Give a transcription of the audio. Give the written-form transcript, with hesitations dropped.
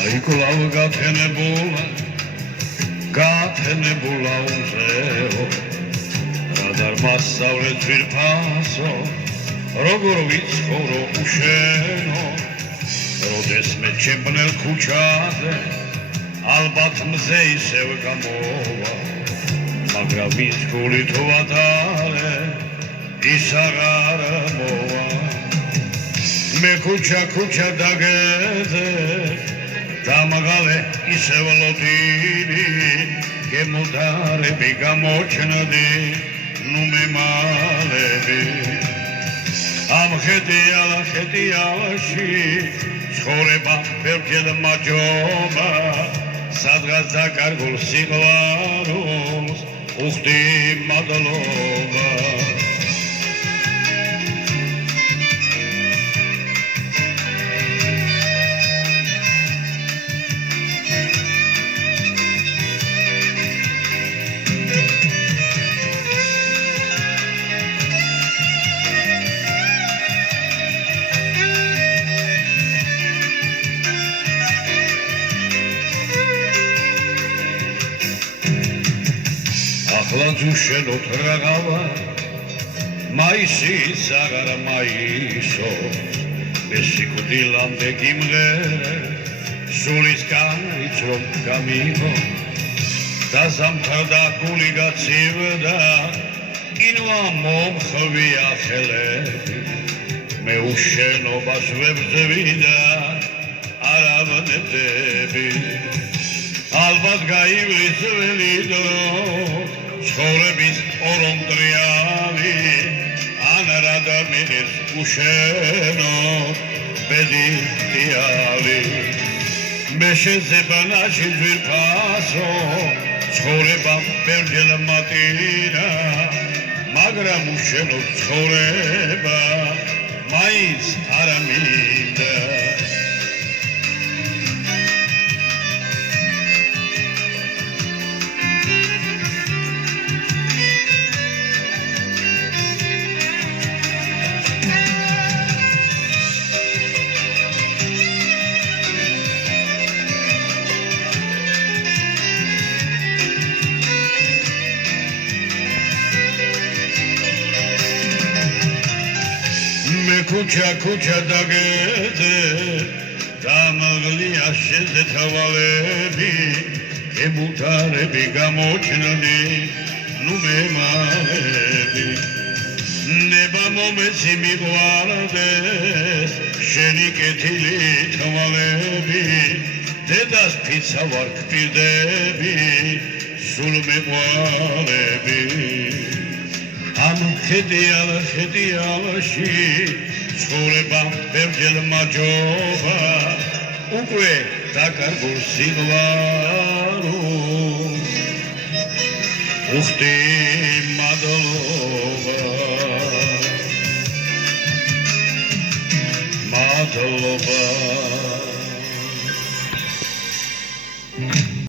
Ikulav gatenebula uzeo Radar masavle zvir-paso Rogor vicskoro ušeno Rodes me čempnel kućade Albat mzej sev gamova Magra vickuli tovatale I sagara mova Me kuća dagede Tamagale ისევ ლოდინი გემოდარები გამოჩნდი ნუ მე მალები ამ ხეტიალაში ცხოვრება ბევრჯერ მაჯობა სადღაც დაკარგულ სიყვარულს უხდი მადლობა Hlazushenot ragava Maisi sagara maiso Besikudilande gimgere Suliskan itrom gamigo Dazamtarda guliga civda Inva momkhvi axelebi Me უშენობას ვებძვიდა არავნებდები ალბათ გაივლის ველი დრო ცხოვრების ორონტრიალი ან რადა მიღეს უშენო ბედიტიალი მე შეზებანაში ძვირფასო ცხოვრება ბევრჯერ მატირა მაგრამ უშენო ცხოვრება მაინც არ მინდა Kucha dagede Damaglia sheze tavalebi Emutarebi gamochindi Nume malebi Neba momesi migvarades Sheniketili tavalebi Dedas pizza var kpirdebi Sulme malebi Am xedialashi ცხოვრება ბევრჯერ მაჯობა უკვე დაკარგულ სიყვარულს უხდი მადლობა